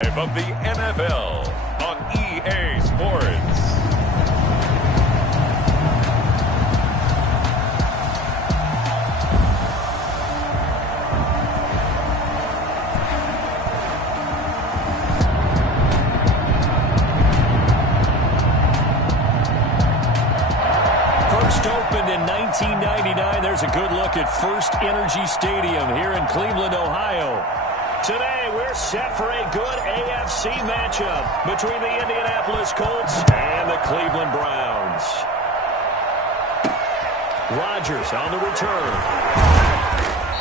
Of the NFL on EA Sports. First opened in 1999. There's a good look at First Energy Stadium here in Cleveland, Ohio. Today, we're set for a good AFC matchup between the Indianapolis Colts and the Cleveland Browns. Rodgers on the return.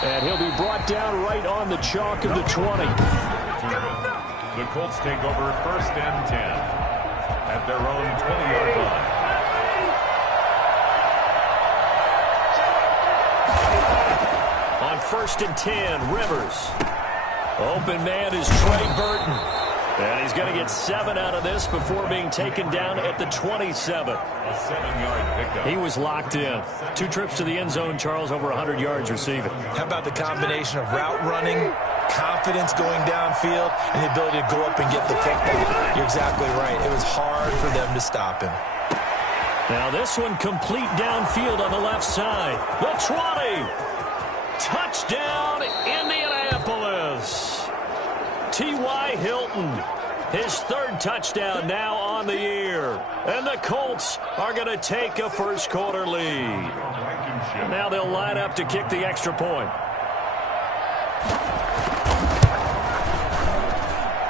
And he'll be brought down right on the chalk of the 20. The Colts take over first and 10 at their own 20-yard line. On first and 10, Rivers. Open man is Trey Burton. And he's going to get 7 out of this before being taken down at the 27. A 7-yard pickup. He was locked in. 2 trips to the end zone, Charles, over 100 yards receiving. How about the combination of route running, confidence going downfield, and the ability to go up and get the football? You're exactly right. It was hard for them to stop him. Now this one complete downfield on the left side. The 20. Touchdown, Indianapolis. T.Y. Hilton, his 3rd touchdown now on the year. And the Colts are going to take a first-quarter lead. Now they'll line up to kick the extra point.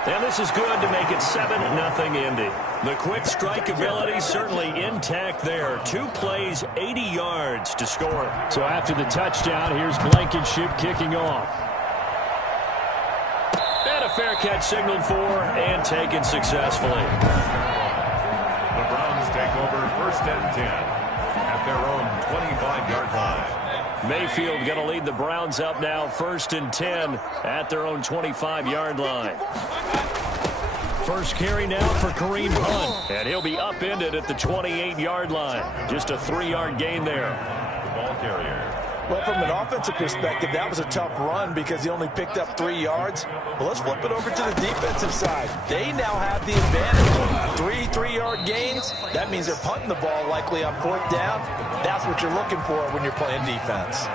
And this is good to make it 7-0 Indy. The quick strike ability certainly intact there. 2 plays, 80 yards to score. So after the touchdown, here's Blankenship kicking off. And a fair catch signaled for and taken successfully. The Browns take over first and 10 at their own 25-yard line. Mayfield going to lead the Browns up now, first and 10 at their own 25-yard line. First carry now for Kareem Hunt, and he'll be upended at the 28-yard line. Just a 3-yard gain there. The ball carrier. Well, from an offensive perspective, that was a tough run because he only picked up 3 yards. Well, let's flip it over to the defensive side. They now have the advantage. 3-3-yard gains. That means they're punting the ball likely on 4th down. That's what you're looking for when you're playing defense.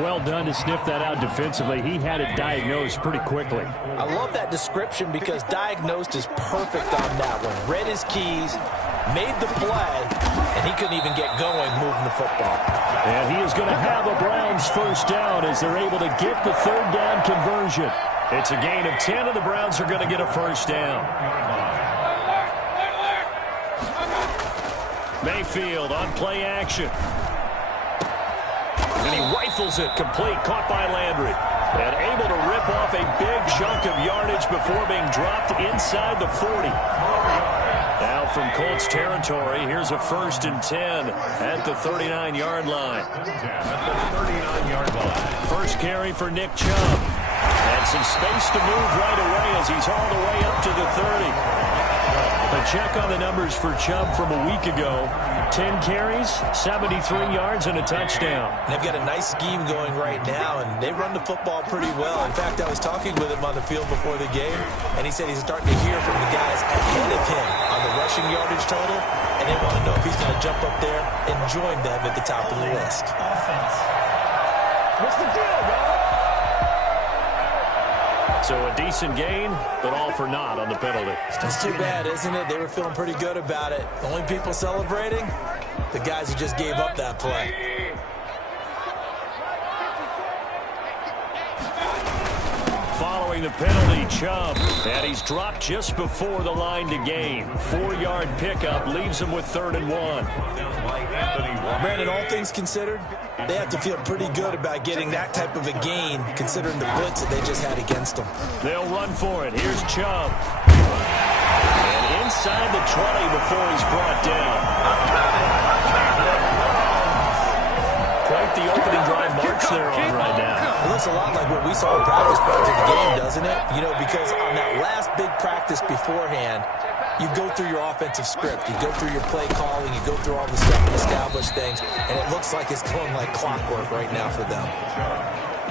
Well done to sniff that out defensively. He had it diagnosed pretty quickly. I love that description because diagnosed is perfect on that one. Read his keys, made the play, and he couldn't even get going moving the football. And he is going to have a Browns first down as they're able to get the 3rd down conversion. It's a gain of 10, and the Browns are going to get a first down. Mayfield on play action. And he rifles it complete, caught by Landry. And able to rip off a big chunk of yardage before being dropped inside the 40. Now from Colts territory, here's a first and 10 at the 39-yard line. First carry for Nick Chubb. And some space to move right away as he's hauled away up to the 30. A check on the numbers for Chubb from a week ago. 10 carries, 73 yards, and a touchdown. They've got a nice scheme going right now, and they run the football pretty well. In fact, I was talking with him on the field before the game, and he said he's starting to hear from the guys ahead of him on the rushing yardage total, and they want to know if he's going to jump up there and join them at the top of the list. Offense. What's the deal, bro? So a decent gain, but all for naught on the penalty. That's too bad, isn't it? They were feeling pretty good about it. The only people celebrating, the guys who just gave up that play. Following the penalty, Chubb, and he's dropped just before the line to gain. 4-yard pickup leaves him with 3rd and 1. Brandon, all things considered, they have to feel pretty good about getting that type of a gain, considering the blitz that they just had against them. They'll run for it. Here's Chubb. And inside the 20 before he's brought down. Quite the opening drive march they're on right now. It looks a lot like what we saw in practice prior to the game, doesn't it? You know, because on that last big practice beforehand, you go through your offensive script. You go through your play calling. You go through all the stuff and establish things. And it looks like it's going like clockwork right now for them.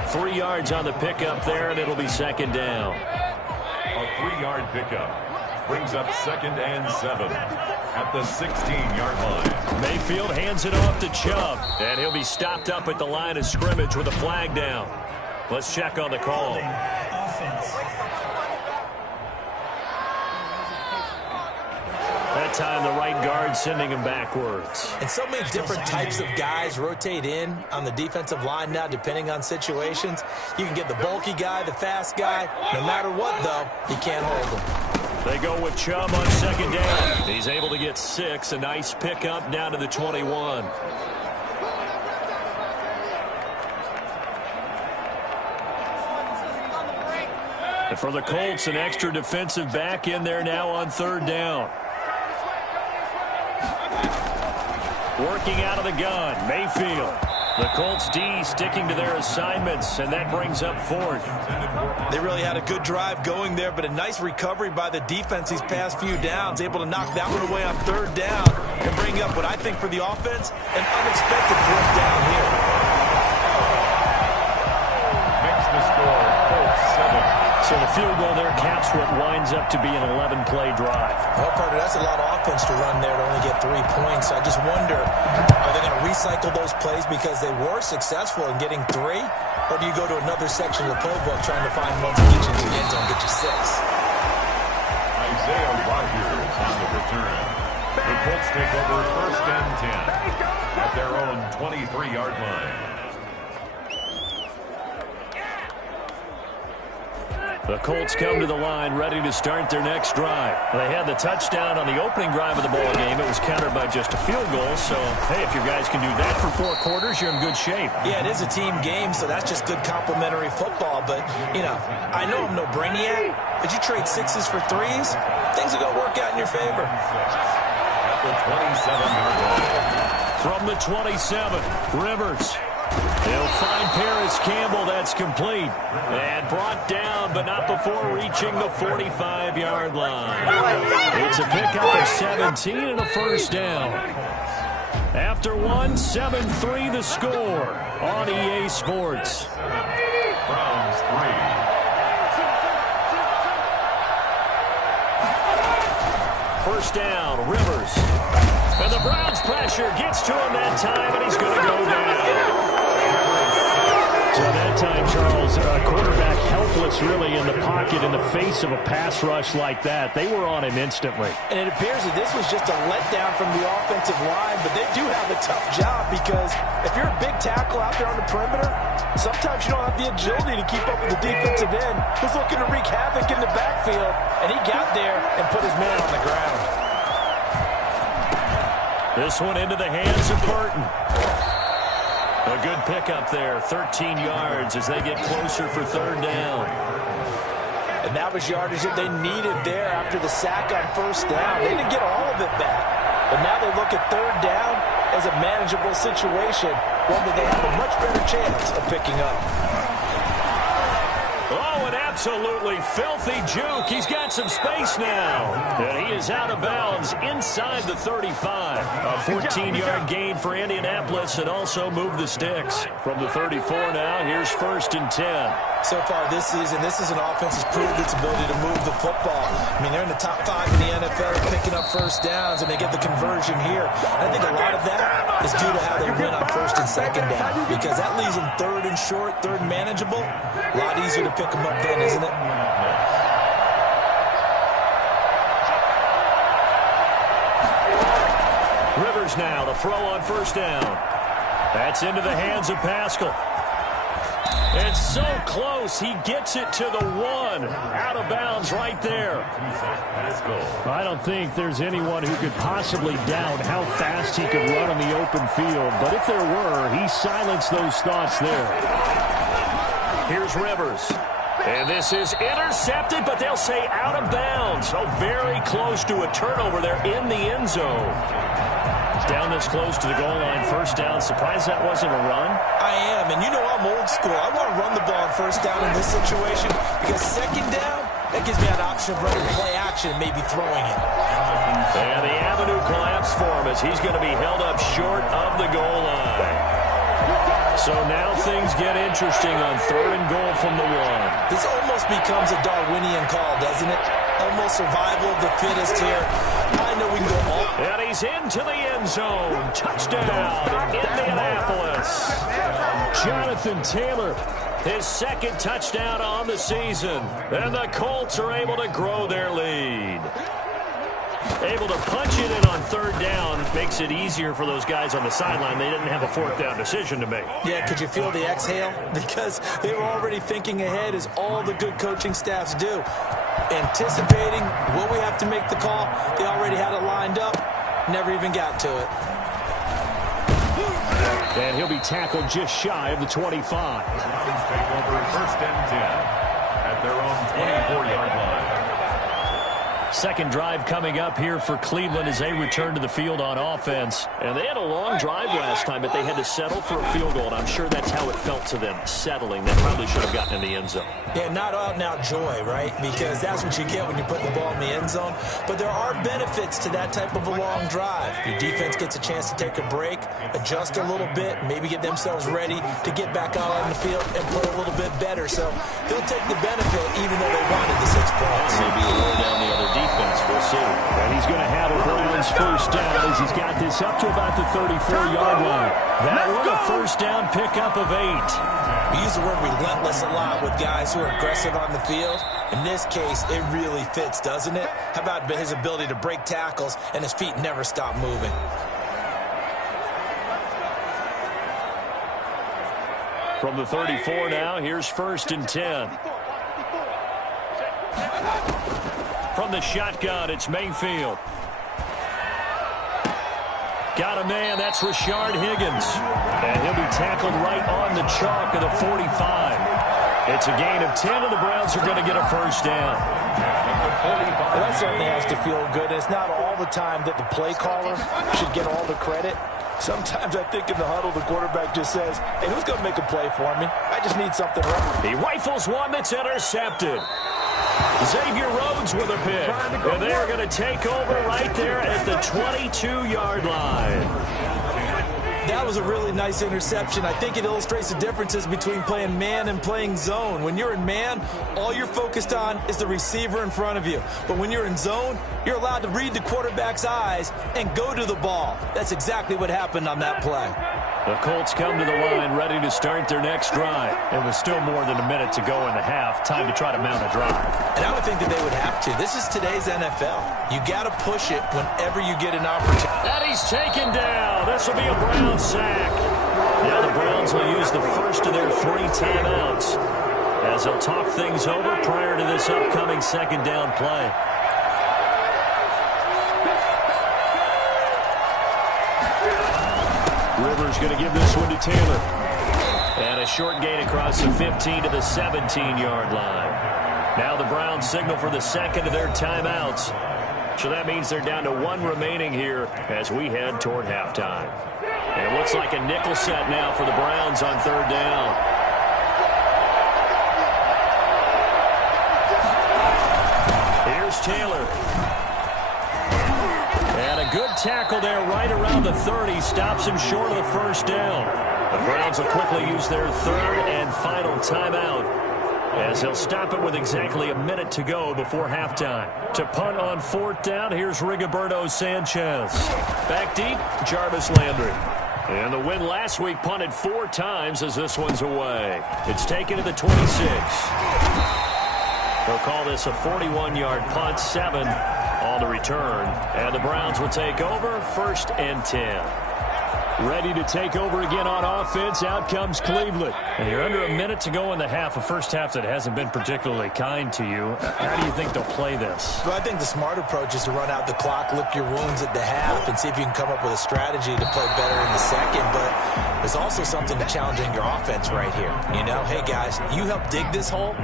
3 yards on the pickup there, and it'll be 2nd down. A 3-yard pickup. Brings up 2nd and 7 at the 16-yard line. Mayfield hands it off to Chubb, and he'll be stopped up at the line of scrimmage with a flag down. Let's check on the call. That time the right guard sending him backwards. And so many different types of guys rotate in on the defensive line now depending on situations. You can get the bulky guy, the fast guy. No matter what, though, he can't hold him. They go with Chubb on 2nd down. He's able to get 6. A nice pickup down to the 21. And for the Colts, an extra defensive back in there now on 3rd down. Working out of the gun, Mayfield. The Colts D sticking to their assignments, and that brings up 4th. They really had a good drive going there, but a nice recovery by the defense these past few downs, able to knock that one away on 3rd down and bring up what I think for the offense, an unexpected 4th down here. Makes the score Colts 7. So the field goal there caps what winds up to be an 11-play drive. Well, Carter, that's a lot of offense to run there to only get 3 points. I just wonder, are they going to recycle those plays because they were successful in getting 3? Or do you go to another section of the playbook trying to find one to get you into the end zone and get you 6? Isaiah Rodgers on the return. The Colts take over 1st and 10 at their own 23-yard line. The Colts come to the line ready to start their next drive. They had the touchdown on the opening drive of the ball game. It was countered by just a field goal. So, hey, if your guys can do that for 4 quarters, you're in good shape. Yeah, it is a team game, so that's just good complimentary football. But, you know, I know I'm no brainiac, but you trade 6s for 3s, things are going to work out in your favor. At the 27-yard line. From the 27, Rivers. They'll find Paris Campbell. That's complete. And brought down, but not before reaching the 45-yard line. It's a pickup of 17 and a 1st down. After 1, 7-3 the score on EA Sports. Browns 3. 1st down, Rivers. And the Browns pressure gets to him that time, and he's going to go down. So that time, Charles, quarterback helpless really in the pocket in the face of a pass rush like that. They were on him instantly. And it appears that this was just a letdown from the offensive line, but they do have a tough job because if you're a big tackle out there on the perimeter, sometimes you don't have the agility to keep up with the defensive end who's looking to wreak havoc in the backfield, and he got there and put his man on the ground. This one into the hands of Burton. A good pickup there, 13 yards as they get closer for 3rd down. And that was yardage that they needed there after the sack on 1st down. They didn't get all of it back, but now they look at 3rd down as a manageable situation, one that they have a much better chance of picking up. Oh, an absolutely filthy juke. He's got some space now. And he is out of bounds inside the 35. A 14-yard gain for Indianapolis and also move the sticks. From the 34 now, here's 1st and 10. So far this season, this is an offense that's proved its ability to move the football. I mean, they're in the top 5 in the NFL picking up 1st downs, and they get the conversion here. And I think a lot of that is due to how they win on 1st and 2nd down, because that leaves them 3rd and short, 3rd and manageable. A lot easier to pick them up then, isn't it? Rivers now, the throw on 1st down. That's into the hands of Pascal. It's so close. He gets it to the 1. Out of bounds right there. I don't think there's anyone who could possibly doubt how fast he could run on the open field. But if there were, he silenced those thoughts there. Here's Rivers. And this is intercepted, but they'll say out of bounds. Oh, very close to a turnover there in the end zone. Down this close to the goal line, 1st down. Surprised that wasn't a run? I am, and you know I'm old school. I want to run the ball on 1st down in this situation because 2nd down, that gives me an option of running play action and maybe throwing it. And the avenue collapsed for him as he's going to be held up short of the goal line. So now things get interesting on 3rd and goal from the 1. This almost becomes a Darwinian call, doesn't it? Almost survival of the fittest here. I know we can go all. And he's into the end zone. Touchdown, Indianapolis. Jonathan Taylor, his 2nd touchdown on the season. And the Colts are able to grow their lead. Able to punch it in on 3rd down makes it easier for those guys on the sideline. They didn't have a 4th down decision to make. Yeah, could you feel the exhale? Because they were already thinking ahead, as all the good coaching staffs do. Anticipating, will we have to make the call? They already had it lined up. Never even got to it. And he'll be tackled just shy of the 25. The Browns take over 1st and 10 at their own 24-yard line. Second drive coming up here for Cleveland as they return to the field on offense. And they had a long drive last time, but they had to settle for a field goal. And I'm sure that's how it felt to them, settling. They probably should have gotten in the end zone. Yeah, not out-and-out joy, right? Because that's what you get when you put the ball in the end zone. But there are benefits to that type of a long drive. Your defense gets a chance to take a break, adjust a little bit, maybe get themselves ready to get back out on the field and play a little bit better. So they'll take the benefit even though they wanted the 6 points. Maybe a roll down the other defense. We'll see. And he's going to have a Browns 1st down as he's got this up to about the 34-yard line. That was a 1st down pickup of 8. We use the word relentless a lot with guys who are aggressive on the field. In this case, it really fits, doesn't it? How about his ability to break tackles and his feet never stop moving? From the 34 now, here's 1st and 10. From the shotgun, it's Mayfield. Got a man, that's Rashard Higgins. And he'll be tackled right on the chalk of the 45. It's a gain of 10, and the Browns are going to get a 1st down. Well, that certainly has to feel good. It's not all the time that the play caller should get all the credit. Sometimes I think in the huddle, the quarterback just says, hey, who's going to make a play for me? I just need something right. He rifles one that's intercepted. Xavier Rhodes with a pick. And they're going to take over right there at the 22-yard line. That was a really nice interception. I think it illustrates the differences between playing man and playing zone. When you're in man, all you're focused on is the receiver in front of you. But when you're in zone, you're allowed to read the quarterback's eyes and go to the ball. That's exactly what happened on that play. The Colts come to the line ready to start their next drive. And with still more than a minute to go in the half, time to try to mount a drive. And I would think that they would have to. This is today's NFL. You got to push it whenever you get an opportunity. And he's taken down. This will be a Brown sack. Now the Browns will use the first of their 3 timeouts as they'll talk things over prior to this upcoming 2nd down play. Rivers going to give this one to Taylor. And a short gain across the 15 to the 17-yard line. Now the Browns signal for the 2nd of their timeouts. So that means they're down to 1 remaining here as we head toward halftime. And it looks like a nickel set now for the Browns on 3rd down. Here's Taylor. And a good tackle there right around the 30. Stops him short of the 1st down. The Browns will quickly use their 3rd and final timeout as they'll stop it with exactly a minute to go before halftime. To punt on 4th down, here's Rigoberto Sanchez. Back deep, Jarvis Landry. And the win last week punted 4 times as this one's away. It's taken to the 26. They'll call this a 41-yard punt, 7 on the return. And the Browns will take over 1st and 10. Ready to take over again on offense. Out comes Cleveland. And you're under a minute to go in the half, a first half that hasn't been particularly kind to you. How do you think they'll play this? Well, I think the smart approach is to run out the clock, lick your wounds at the half, and see if you can come up with a strategy to play better in the 2nd. But there's also something to challenging your offense right here. You know, hey, guys, you help dig this hole.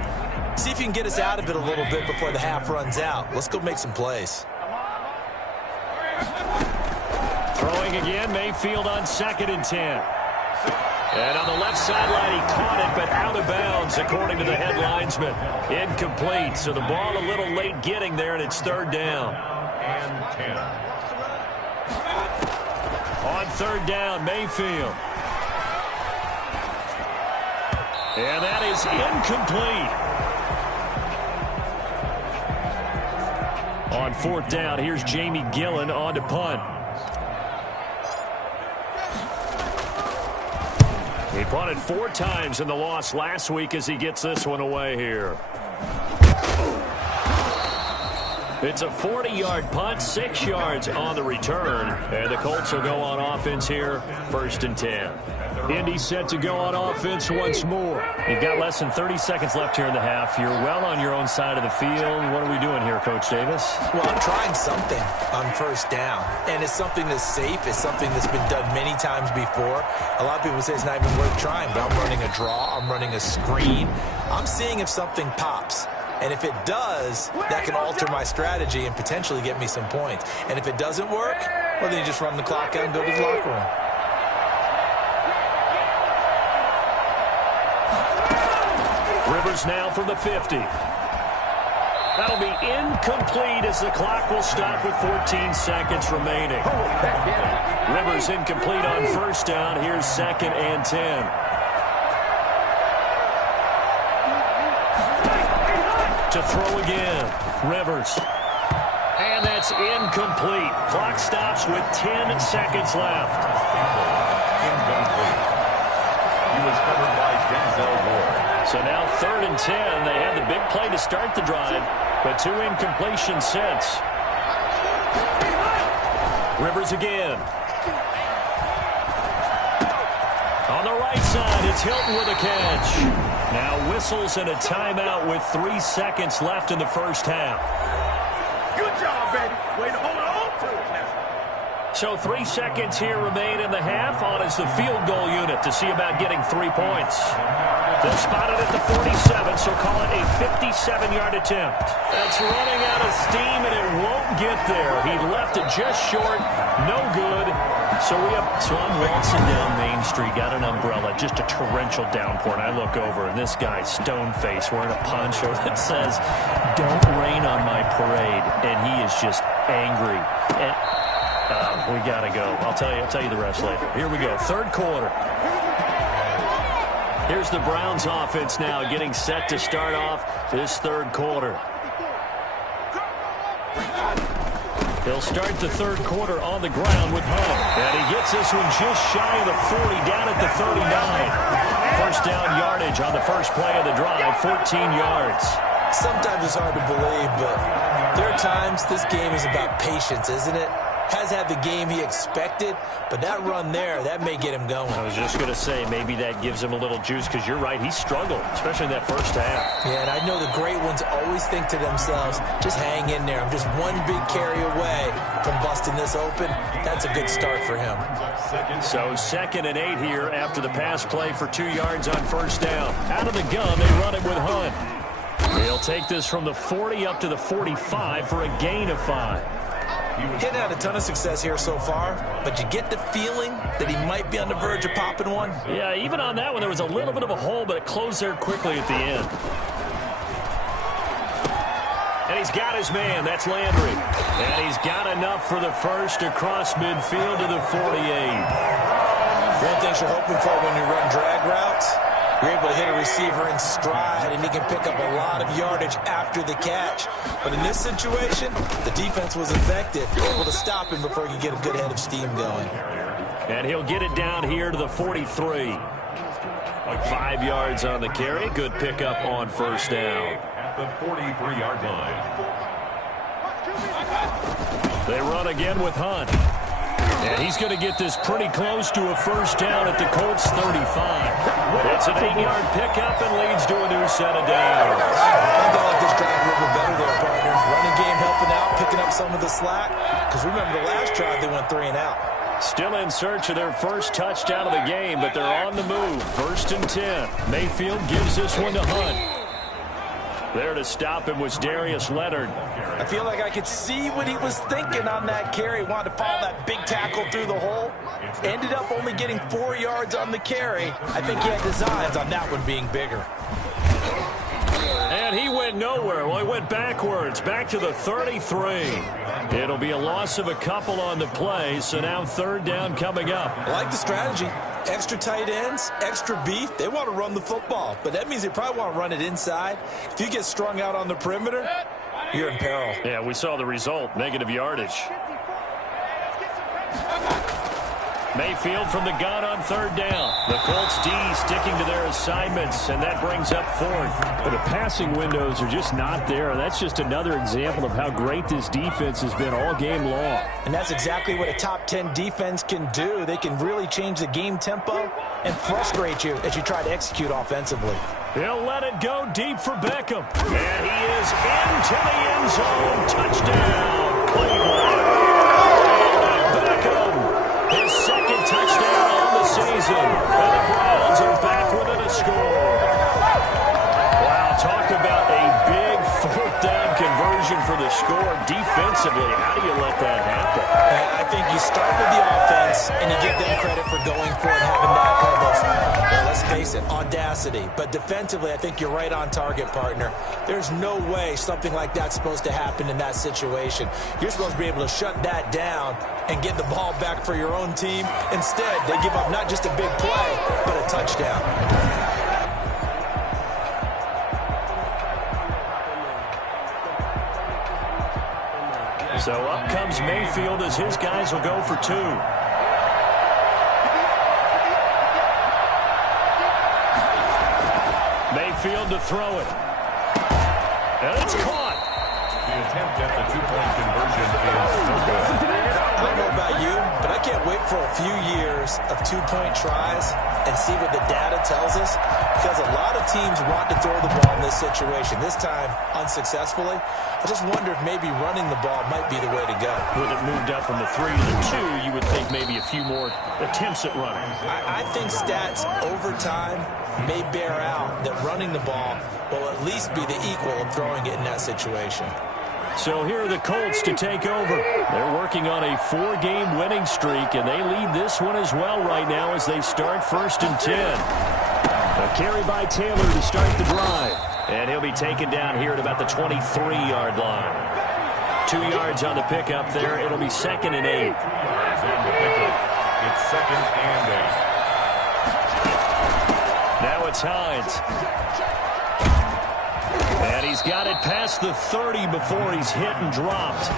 See if you can get us out of it a little bit before the half runs out. Let's go make some plays. Throwing again, Mayfield on 2nd and 10. And on the left sideline, he caught it, but out of bounds, according to the head linesman. Incomplete, so the ball a little late getting there, and it's 3rd down. And 10. On 3rd down, Mayfield. And that is incomplete. On fourth down, here's Jamie Gillen on to punt. He punted 4 times in the loss last week as he gets this one away here. It's a 40-yard punt, 6 yards on the return. And the Colts will go on offense here, 1st and 10. Indy set to go on offense once more. You've got less than 30 seconds left here in the half. You're well on your own side of the field. What are we doing here, Coach Davis? Well, I'm trying something on 1st down, and it's something that's safe. It's something that's been done many times before. A lot of people say it's not even worth trying, but I'm running a draw. I'm running a screen. I'm seeing if something pops. And if it does, that can alter my strategy and potentially get me some points. And if it doesn't work, well, then you just run the clock out and go to the locker room. Rivers now from the 50. That'll be incomplete as the clock will stop with 14 seconds remaining. Rivers incomplete on 1st down. Here's 2nd and 10. To throw again. Rivers. And that's incomplete. Clock stops with 10 seconds left. Incomplete. He was covered by Denzel Ward. So now 3rd and 10. They had the big play to start the drive, but 2 incompletions since. Rivers again. On the right side, it's Hilton with a catch. Now whistles and a timeout with 3 seconds left in the 1st half. Good job, baby. Way to hold on to it now. So 3 seconds here remain in the half. On is the field goal unit to see about getting 3 points. They'll spot it at the 47, so call it a 57-yard attempt. That's running out of steam, and it won't get there. He left it just short. No good. So I'm waltzing down Main Street, got an umbrella, just a torrential downpour, and I look over, and this guy's stone-faced wearing a poncho that says, "Don't rain on my parade," and he is just angry. And we got to go. I'll tell you the rest later. Here we go, 3rd quarter. Here's the Browns offense now getting set to start off this 3rd quarter. He'll start the 3rd quarter on the ground with Hunt. And he gets this one just shy of the 40, down at the 39. 1st down yardage on the first play of the drive, 14 yards. Sometimes it's hard to believe, but there are times this game is about patience, isn't it? Has had the game he expected, but that run there, that may get him going. I was just going to say, maybe that gives him a little juice, because you're right, he struggled, especially in that 1st half. Yeah, and I know the great ones always think to themselves, just hang in there. I'm just one big carry away from busting this open. That's a good start for him. So 2nd and 8 here after the pass play for 2 yards on 1st down. Out of the gun, they run it with Hunt. He'll take this from the 40 up to the 45 for a gain of 5. Getting had a ton of success here so far, but you get the feeling that he might be on the verge of popping one. Yeah, even on that one, there was a little bit of a hole, but it closed there quickly at the end. And he's got his man. That's Landry. And he's got enough for the first across midfield to the 48. One thing you're hoping for when you run drag routes, you're able to hit a receiver in stride, and he can pick up a lot of yardage after the catch. But in this situation, the defense was effective, able to stop him before he could get a good head of steam going. And he'll get it down here to the 43. 5 yards on the carry. Good pickup on 1st down. At the 43-yard line. They run again with Hunt. And he's going to get this pretty close to a 1st down at the Colts 35. It's an 8-yard pickup and leads to a new set of downs. I like this drive a little bit better there, partner. Running game helping out, picking up some of the slack. Because remember, the last drive they went 3 and out. Still in search of their first touchdown of the game, but they're on the move. 1st and 10. Mayfield gives this one to Hunt. There to stop him was Darius Leonard. I feel like I could see what he was thinking on that carry. Wanted to follow that big tackle through the hole. Ended up only getting 4 yards on the carry. I think he had designs on that one being bigger. And he went going nowhere. Well, he went backwards, back to the 33. It'll be a loss of a couple on the play, so now third down coming up. I like the strategy. Extra tight ends, extra beef. They want to run the football, but that means they probably want to run it inside. If you get strung out on the perimeter, you're in peril. Yeah, we saw the result, negative yardage. Mayfield from the gun on third down. The Colts D sticking to their assignments, and that brings up fourth. But the passing windows are just not there. That's just another example of how great this defense has been all game long. And that's exactly what a top 10 defense can do. They can really change the game tempo and frustrate you as you try to execute offensively. He'll let it go deep for Beckham. And he is into the end zone. Touchdown, Cleveland. Beckham, his second touchdown on the season. And the Browns are back within a score. Wow, talk about a big fourth down conversion for the score defensively. How do you let that happen? I think you start with the offense and you give them credit for going for it and having that kind of, well, let's face it, audacity. But defensively, I think you're right on target, partner. There's no way something like that's supposed to happen in that situation. You're supposed to be able to shut that down and get the ball back for your own team. Instead, they give up not just a big play, but a touchdown. So up comes Mayfield as his guys will go for two. Mayfield to throw it. And it's caught. The attempt at the two-point conversion is no good. I don't know about you, but I can't wait for a few years of two-point tries and see what the data tells us, because a lot of teams want to throw the ball in this situation. This time, unsuccessfully. I just wonder if maybe running the ball might be the way to go. With it moved up from the 3 to the 2, you would think maybe a few more attempts at running. I think stats over time may bear out that running the ball will at least be the equal of throwing it in that situation. So here are the Colts to take over. They're working on a 4-game winning streak, and they lead this one as well right now as they start 1st and 10. A carry by Taylor to start the drive. And he'll be taken down here at about the 23-yard line. 2 yards on the pickup there. It'll be 2nd and 8. It's 2nd and 8. Now it's Hines. And he's got it past the 30 before he's hit and dropped.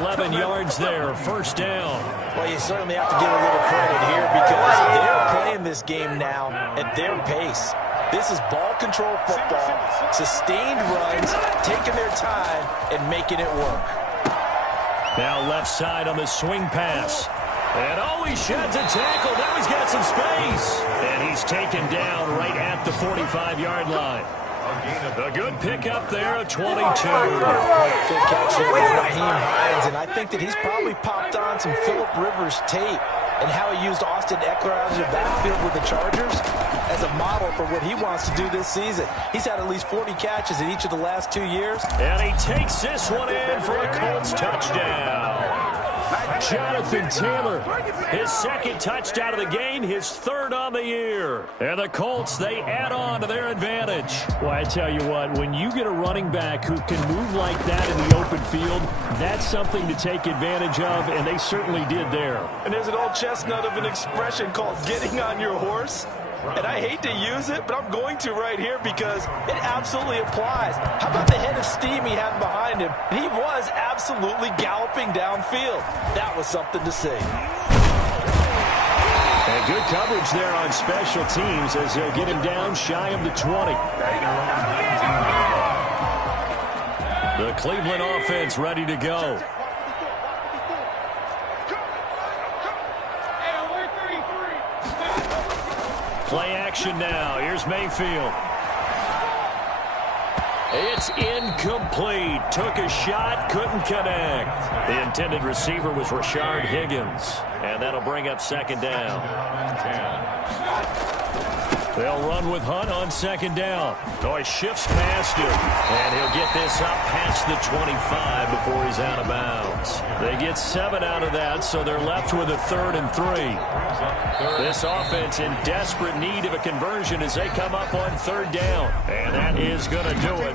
11 yards there, 1st down. Well, you certainly have to give a little credit here because they're playing this game now at their pace. This is ball control football, sustained runs, taking their time and making it work. Now left side on the swing pass. And he sheds a tackle. Now he's got some space. And he's taken down right at the 45-yard line. A good pickup there at 22. Good catch here with Raheem Hines, and I think that he's probably popped on some Phillip Rivers tape and how he used Austin Eckler out of the backfield with the Chargers as a model for what he wants to do this season. He's had at least 40 catches in each of the last 2 years. And he takes this one in for a Colts touchdown. Jonathan Taylor, his 2nd touchdown of the game, his 3rd on the year. And the Colts, they add on to their advantage. Well, I tell you what, when you get a running back who can move like that in the open field, that's something to take advantage of, and they certainly did there. And there's an old chestnut of an expression called getting on your horse. And I hate to use it, but I'm going to right here because it absolutely applies. How about the head of steam he had behind him? He was absolutely galloping downfield. That was something to see. And good coverage there on special teams as they'll get him down shy of the 20. The Cleveland offense ready to go. Play action now. Here's Mayfield. It's incomplete. Took a shot, couldn't connect. The intended receiver was Rashard Higgins. And that'll bring up 2nd down. They'll run with Hunt on second down. Oh, he shifts past him. And he'll get this up past the 25 before he's out of bounds. They get 7 out of that, so they're left with a 3rd and 3. This offense in desperate need of a conversion as they come up on 3rd down. And that is going to do it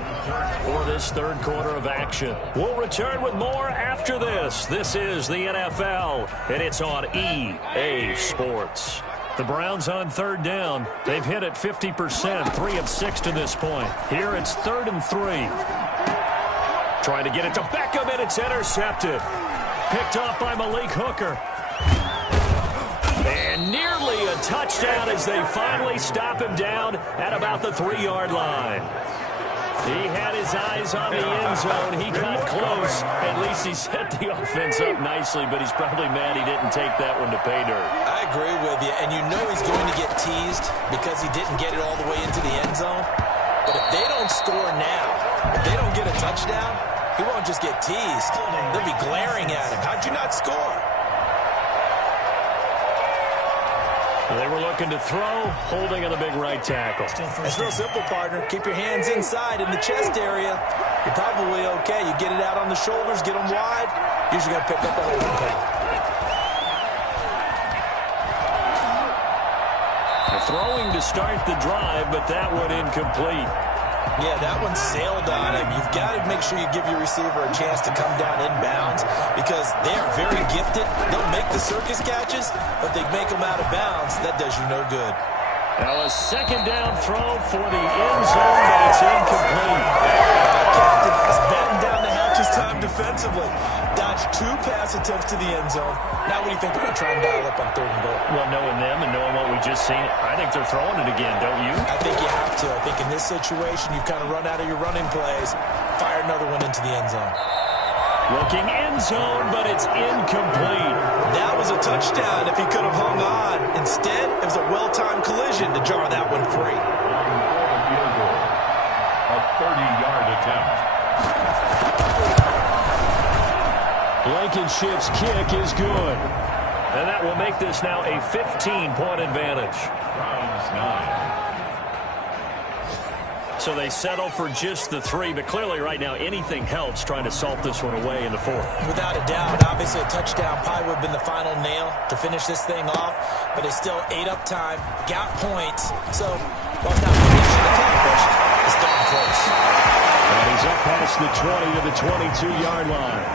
for this 3rd quarter of action. We'll return with more after this. This is the NFL, and it's on EA Sports. The Browns on 3rd down. They've hit it 50%, 3 of 6 to this point. Here it's 3rd and 3. Trying to get it to Beckham, and it's intercepted. Picked off by Malik Hooker. And nearly a touchdown as they finally stop him down at about the 3-yard line. He had his eyes on the end zone. He got close. At least he set the offense up nicely, but he's probably mad he didn't take that one to pay dirt. I agree with you, and you know he's going to get teased because he didn't get it all the way into the end zone. But if they don't score now, if they don't get a touchdown, he won't just get teased. They'll be glaring at him. How'd you not score? They were looking to throw, holding on the big right tackle. It's real simple, partner. Keep your hands inside in the chest area. You're probably okay. You get it out on the shoulders, get them wide. Usually going to pick up a holding call. Throwing to start the drive, but that one incomplete. Yeah, that one sailed on him. You've got to make sure you give your receiver a chance to come down inbounds because they are very gifted. They'll make the circus catches, but they make them out of bounds. That does you no good. Now a second down throw for the end zone, but it's incomplete. Captain is batting down the hatches time defensively. Dodged 2 pass attempts to the end zone. Now what do you think they're going to try and dial up on 3rd and goal? Well, knowing them and knowing what we just seen, I think they're throwing it again, don't you? I think you have to. I think in this situation, you kind of run out of your running plays, fire another one into the end zone. Looking end zone, but it's incomplete. That was a touchdown if he could have hung on. Instead, it was a well-timed collision to jar that one free. A 30-yard attempt. Blankenship's kick is good. And that will make this now a 15-point advantage. Browns 9. So they settle for just the 3, but clearly right now anything helps trying to salt this one away in the 4th. Without a doubt, obviously a touchdown probably would have been the final nail to finish this thing off, but it's still 8 up time, got points, so while it's not mission accomplished, it's darn close. And he's up past the 20 to the 22-yard line.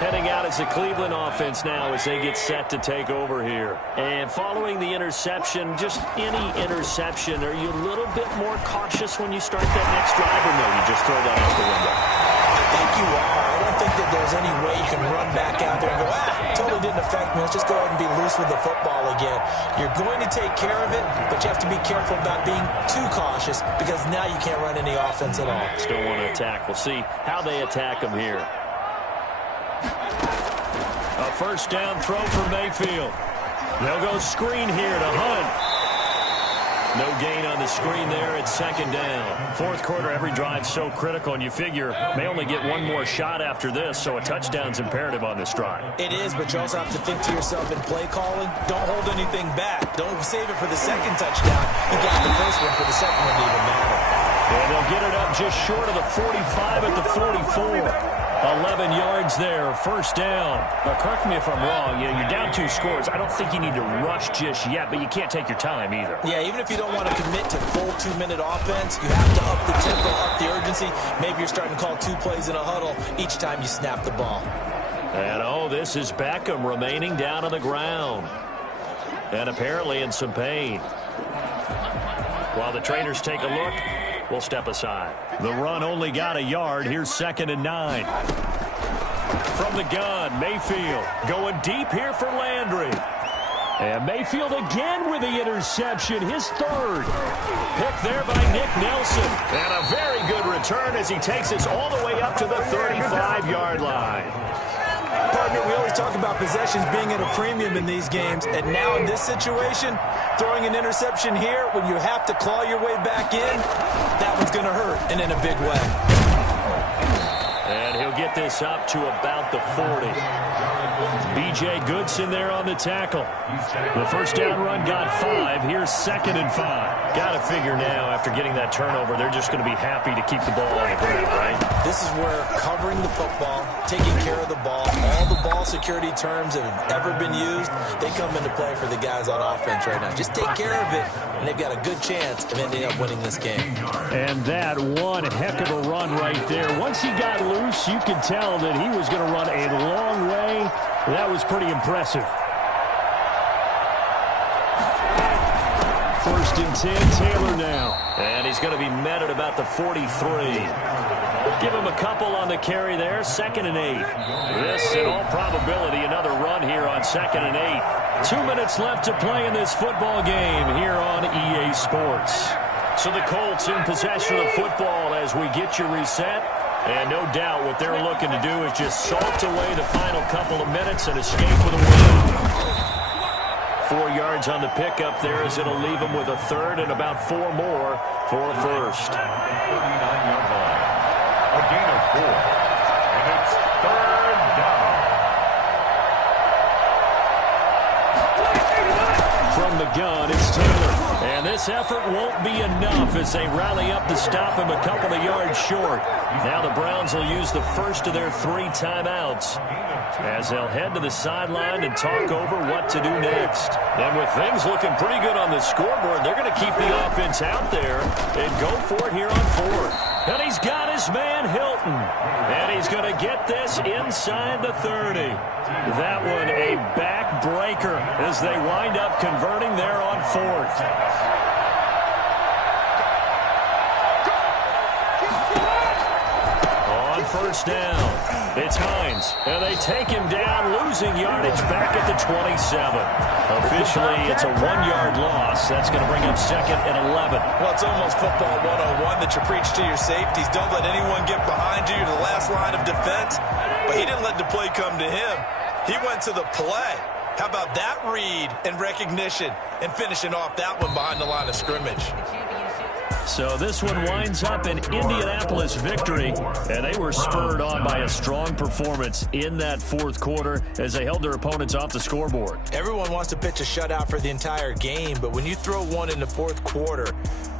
Heading out as the Cleveland offense now as they get set to take over here. And following the interception, just any interception, are you a little bit more cautious when you start that next drive, or no, you just throw that out the window? I think you are. I don't think that there's any way you can run back out there and go, totally didn't affect me. Let's just go ahead and be loose with the football again. You're going to take care of it, but you have to be careful about being too cautious because now you can't run any offense at all. Still want to attack. We'll see how they attack them here. A first down throw for Mayfield. They'll go screen here to Hunt. No gain on the screen there at second down. 4th quarter, every drive so critical, and you figure may only get one more shot after this, so a touchdown's imperative on this drive. It is, but you also have to think to yourself in play calling, don't hold anything back. Don't save it for the second touchdown. You got the first one for the second one to even matter. And they'll get it up just short of the 45 at the 44. 11 yards there, first down. Now, correct me if I'm wrong. You're down 2 scores. I don't think you need to rush just yet, but you can't take your time either. Yeah, even if you don't want to commit to full 2-minute offense, you have to up the tempo, up the urgency. Maybe you're starting to call 2 plays in a huddle each time you snap the ball. And, this is Beckham remaining down on the ground. And apparently in some pain. While the trainers take a look, we'll step aside. The run only got a yard. Here's 2nd and 9. From the gun, Mayfield going deep here for Landry. And Mayfield again with the interception, his 3rd. Pick there by Nick Nelson. And a very good return as he takes us all the way up to the 35-yard line. Partner, we always talk about possessions being at a premium in these games, and now in this situation, throwing an interception here when you have to claw your way back in, that one's going to hurt, and in a big way. And he'll get this up to about the 40. B.J. Goodson there on the tackle. The first down run got 5. Here's 2nd and 5. Got to figure now, after getting that turnover, they're just going to be happy to keep the ball on the ground, right? This is where covering the football, taking care of the ball, all the ball security terms that have ever been used, they come into play for the guys on offense right now. Just take care of it, and they've got a good chance of ending up winning this game. And that one heck of a run right there. Once he got loose, you could tell that he was going to run a long way. That was pretty impressive. 1st and 10, Taylor now. And he's going to be met at about the 43. Give him a couple on the carry there. 2nd and 8. This, in all probability, another run here on 2nd and 8. 2 minutes left to play in this football game here on EA Sports. So the Colts in possession of the football as we get you reset. And no doubt what they're looking to do is just salt away the final couple of minutes and escape with a win. 4 yards on the pickup there as it'll leave them with a 3rd and about 4 more for a first. 39-yard line. A gain of 4. And it's 3rd down. From the gun, it's Taylor. And this effort won't be enough as they rally up to stop him a couple of yards short. Now the Browns will use the first of their 3 timeouts as they'll head to the sideline and talk over what to do next. And with things looking pretty good on the scoreboard, they're going to keep the offense out there and go for it here on 4th. And he's got his man Hilton. And he's going to get this inside the 30. That one a backbreaker as they wind up converting there on 4th. On 1st down, it's Hines. And they take him down, losing yardage back at the 27. Officially, it's a 1-yard loss. That's going to bring up 2nd and 11. Well, it's almost football 101 that you preach to your safeties. Don't let anyone get behind you. You're the last line of defense. But he didn't let the play come to him. He went to the play. How about that read and recognition and finishing off that one behind the line of scrimmage? So this one winds up an Indianapolis victory, and they were spurred on by a strong performance in that 4th quarter as they held their opponents off the scoreboard. Everyone wants to pitch a shutout for the entire game, but when you throw one in the 4th quarter,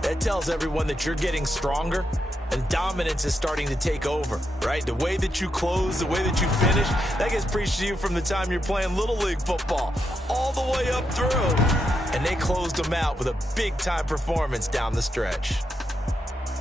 that tells everyone that you're getting stronger and dominance is starting to take over, right? The way that you close, the way that you finish, that gets preached to you from the time you're playing Little League football all the way up through. And they closed them out with a big-time performance down the stretch.